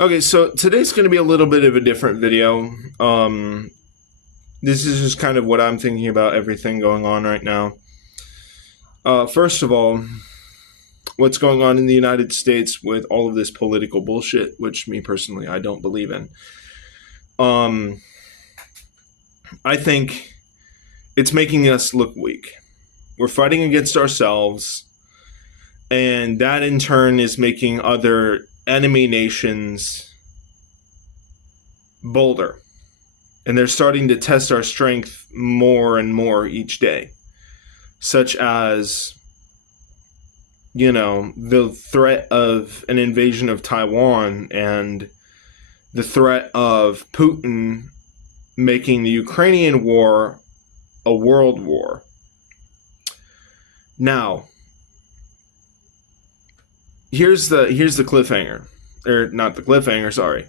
Okay, so today's going to be a little bit of a different video. This is just kind of what I'm thinking about everything going on right now. First of all, what's going on in the United States with all of this political bullshit, which me personally I don't believe in. I think it's making us look weak. We're fighting against ourselves, and that in turn is making other enemy nations bolder. And they're starting to test our strength more and more each day, such as, the threat of an invasion of Taiwan and the threat of Putin making the Ukrainian war a world war. Now, here's the cliffhanger, or not the cliffhanger. Sorry.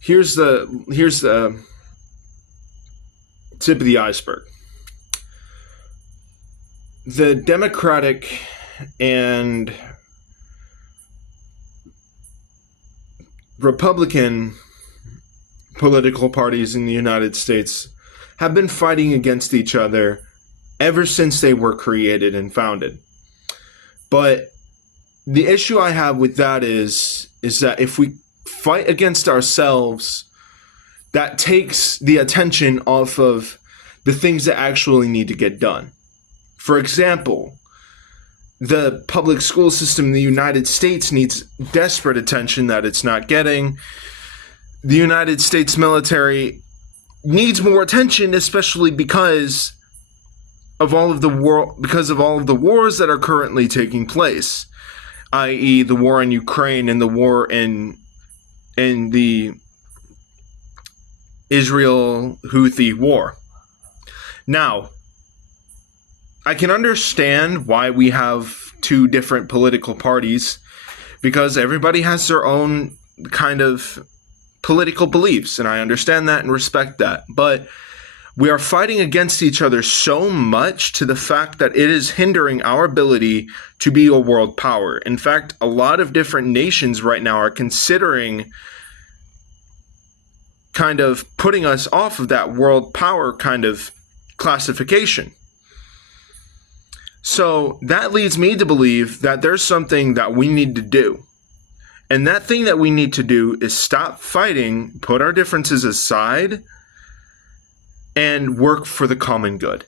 Here's the tip of the iceberg. The Democratic and Republican political parties in the United States have been fighting against each other ever since they were created and founded. But the issue I have with that is that if we fight against ourselves, that takes the attention off of the things that actually need to get done. For example, the public school system in the United States needs desperate attention that it's not getting. The United States military needs more attention, especially because of all of the wars that are currently taking place, i.e., the war in Ukraine and the war in the Israel-Houthi war. Now, I can understand why we have two different political parties, because everybody has their own kind of political beliefs, and I understand that and respect that. But we are fighting against each other so much to the fact that it is hindering our ability to be a world power. In fact, a lot of different nations right now are considering kind of putting us off of that world power kind of classification. So that leads me to believe that there's something that we need to do. And that thing that we need to do is stop fighting, put our differences aside, and work for the common good.